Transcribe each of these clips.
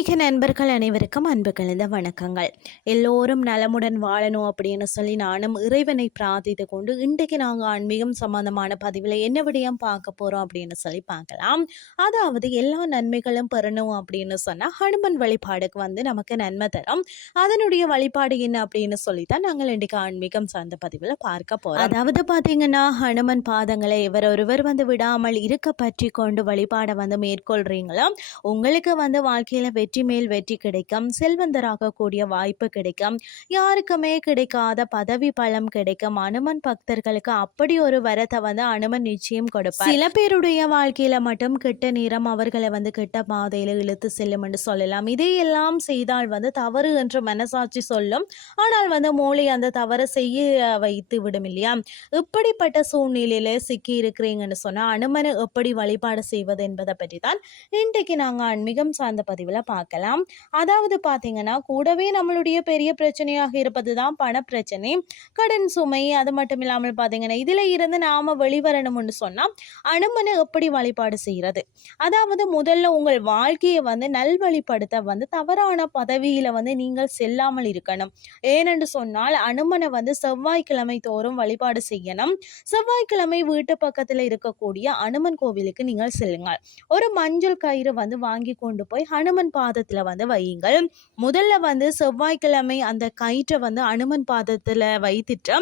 ஆன்மீக நண்பர்கள் அனைவருக்கும் அன்பு கலந்த வணக்கங்கள். எல்லோரும் நலமுடன் வாழணும் அப்படின்னு சொல்லி நானும் இறைவனை பிரார்த்தித்து கொண்டு இன்றைக்கு நாங்கள் ஆன்மீகம் சம்பந்தமான பதிவில் என்ன விடயம் பார்க்க போகிறோம் அப்படின்னு சொல்லி பார்க்கலாம். அதாவது எல்லா நன்மைகளும் பெறணும் அப்படின்னு சொன்னால் ஹனுமன் வழிபாடுக்கு வந்து நமக்கு நன்மை தரும். அதனுடைய வழிபாடு என்ன அப்படின்னு சொல்லி தான் நாங்கள் இன்றைக்கு ஆன்மீகம் சார்ந்த பதிவில் பார்க்க போகிறோம் அதாவது பார்த்தீங்கன்னா ஹனுமன் பாதங்களை இவர் ஒருவர் வந்து விடாமல் இருக்க பற்றி கொண்டு வழிபாடை வந்து மேற்கொள்கிறீங்களோ உங்களுக்கு வந்து வாழ்க்கையில் வெற்றி மேல் வெற்றி கிடைக்கும் செல்வந்தராக கூடிய வாய்ப்பு கிடைக்கும். யாருக்குமே கிடைக்காத பதவி பலம் கிடைக்கும். அனுமன் பக்தர்களுக்கு அப்படி ஒரு வரத்தை வந்து அனுமன் நிச்சயம் கொடுப்பார். சில பேருடைய வாழ்க்கையில மட்டும் கெட்ட நேரம் அவர்களை வந்து கெட்ட பாதையில இழுத்து செல்லும் என்று சொல்லலாம். இதையெல்லாம் செய்தால் வந்து தவறு என்று மனசாட்சி சொல்லும். ஆனால் வந்து மூளை அந்த தவறை செய்ய வைத்து விடும் இல்லையா? இப்படிப்பட்ட சூழ்நிலையில சிக்கி இருக்கிறீங்கன்னு சொன்னா அனுமனை எப்படி வழிபாடு செய்வது என்பதை பற்றி தான் இன்றைக்கு நாங்கள் ஆன்மீகம் சார்ந்த பதிவில் பார்க்கலாம். அதாவது பார்த்தீங்கன்னா கூடவே நம்மளுடைய பெரிய பிரச்சனையாக இருப்பது தான் பணப்பிரச்சனை. கடன் சுமை அது மட்டும் இல்லாமல் பார்த்தீங்கன்னா இதில் இருந்து நாம் வெளிவரணும்னு சொன்னால் அனுமனை எப்படி வழிபாடு செய்கிறது அதாவது முதல்ல உங்கள் வாழ்க்கையை வந்து நல்வழிப்படுத்த வந்து தவறான பதவியில் வந்து நீங்கள் செல்லாமல் இருக்கணும். ஏனென்று சொன்னால் அனுமனை வந்து செவ்வாய்க்கிழமை தோறும் வழிபாடு செய்யணும். செவ்வாய்க்கிழமை வீட்டு பக்கத்தில் இருக்கக்கூடிய அனுமன் கோவிலுக்கு நீங்கள் செல்லுங்கள். ஒரு மஞ்சள் கயிறு வந்து வாங்கி கொண்டு போய் ஹனுமன் பாதத்தில் வந்து வையுங்கள். முதல்ல வந்து செவ்வாய்க்கிழமை அந்த கயிற்றை வந்து அனுமன் பாதத்தில் வைத்துட்டு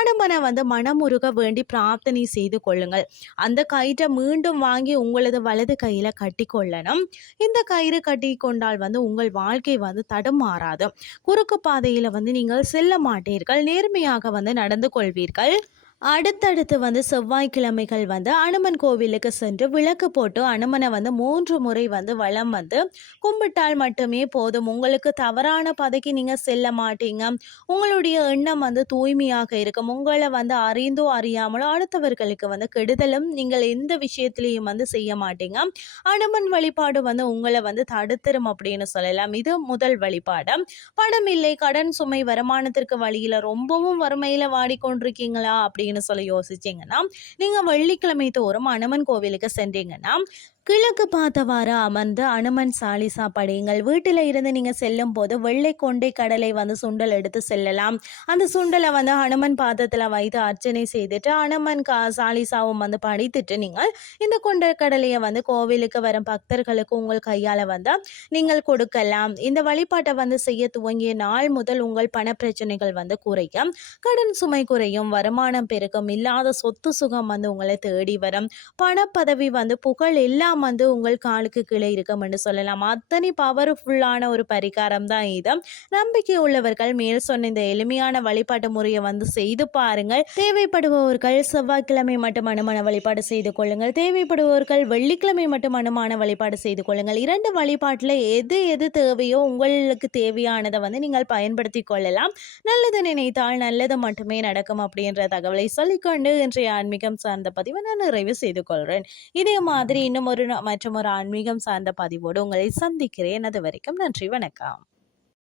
அனுமனை வந்து மனமுருக வேண்டி பிரார்த்தனை செய்து கொள்ளுங்கள். அந்த கயிற்றை மீண்டும் வாங்கி உங்களது வலது கையில் கட்டி கொள்ளணும். இந்த கயிறு கட்டி கொண்டால் வந்து உங்கள் வாழ்க்கை வந்து தடுமாறாது குறுக்கு பாதையில் வந்து நீங்கள் செல்ல மாட்டீர்கள். நேர்மையாக வந்து நடந்து கொள்வீர்கள். அடுத்தடுத்து வந்து செவ்வாய்க்கிழமைகள் வந்து அனுமன் கோவிலுக்கு சென்று விளக்கு போட்டு அனுமனை வந்து மூன்று முறை வந்து வளம் வந்து கும்பிட்டால் மட்டுமே போதும். உங்களுக்கு தவறான பதைக்கு நீங்கள் செல்ல மாட்டீங்க. உங்களுடைய எண்ணம் வந்து தூய்மையாக இருக்கும். உங்களை வந்து அறிந்தோ அறியாமலோ அடுத்தவர்களுக்கு வந்து கெடுதலும் நீங்கள் எந்த விஷயத்திலையும் வந்து செய்ய மாட்டீங்க. அனுமன் வழிபாடு வந்து உங்களை வந்து தடுத்துரும் அப்படின்னு சொல்லலாம். இது முதல் வழிபாடு. பணம் இல்லை கடன் சுமை வருமானத்திற்கு வழியில் ரொம்பவும் வறுமையில் வாடிக்கொண்டிருக்கீங்களா அப்படின்னு அப்படின்னு சொல்லி யோசிச்சிங்கன்னா நீங்கள் வெள்ளிக்கிழமை தோறும் அனுமன் கோவிலுக்கு சென்றீங்கன்னா கிழக்கு பார்த்தவாறு அமர்ந்து அனுமன் சாலிசா படியுங்கள். வீட்டில் இருந்து நீங்கள் செல்லும் போது வெள்ளை கொண்டை கடலை வந்து சுண்டல் எடுத்து செல்லலாம். அந்த சுண்டலை வந்து அனுமன் பாதத்தில் வைத்து அர்ச்சனை செய்துட்டு அனுமன் கா சாலிசாவும் வந்து படித்துட்டு நீங்கள் இந்த கொண்டை கடலையை வந்து கோவிலுக்கு வரும் பக்தர்களுக்கு உங்கள் கையால் வந்து நீங்கள் கொடுக்கலாம். இந்த வழிபாட்டை வந்து செய்ய துவங்கிய நாள் முதல் உங்கள் பண பிரச்சனைகள் வந்து குறையும். கடன் சுமை குறையும். வருமானம் இருக்கும். இல்லாத சொத்து சுகம் வந்து உங்களை தேடி வரும். பணப்பதவி வந்து புகழ் எல்லாம் எல்லாம் வந்து உங்கள் காலுக்கு கீழே இருக்கும்னு சொல்லலாம். அத்தனை பவர்ஃபுல்லான ஒரு பரிகாரம் தான் இது. நம்பிக்கை உள்ளவர்கள் மேல் சொன்ன இந்த எளிமையான வழிபாட்டு முறையை வந்து செய்து பாருங்கள். தேவைப்படுபவர்கள் செவ்வாய்க்கிழமை மட்டும் அனுமான வழிபாடு செய்து கொள்ளுங்கள். தேவைப்படுபவர்கள் வெள்ளிக்கிழமை மட்டும் அனுமான வழிபாடு செய்து கொள்ளுங்கள். இரண்டு வழிபாட்டில் எது எது தேவையோ உங்களுக்கு தேவையானதை வந்து நீங்கள் பயன்படுத்தி கொள்ளலாம். நல்லது நினைத்தால் நல்லது மட்டுமே நடக்கும் அப்படின்ற தகவலை சொல்லிக்கொண்டு இன்றைய ஆன்மீகம் சார்ந்த பதிவை நான் நிறைவு செய்து கொள்கிறேன் இதே மாதிரி இன்னும் ஒரு மற்றும் ஒரு ஆன்மீகம் சார்ந்த பதிவோடு உங்களை சந்திக்கிறேன். அது வரைக்கும் நன்றி வணக்கம்.